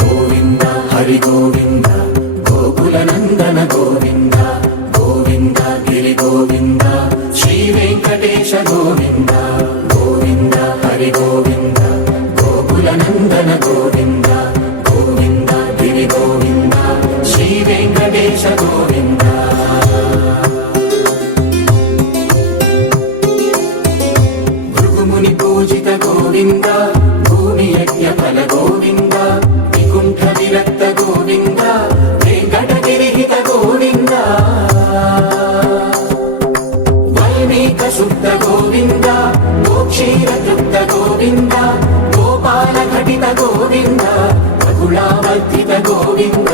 గోవింద హరి గోవింద గోకుల నందన గోవింద గోవింద గిరి గోవింద శ్రీ వెంకటేశ గోవింద గోవింద హరి గోవింద గోకుల నందన గోవింద గోవింద గిరి గోవింద శ్రీ వెంకటేశ గోవింద భృగుముని పూజిత గోవింద భూమి యజ్ఞ ఫల గోవింద వికుంఠ విరక్త గోవింద వెంకటగిరిహిత గోవింద వైణీక శుద్ధ గోవింద గోక్షీర తృప్త గోవింద గోపాల ఘటిత గోవింద బహుళావర్తిత గోవింద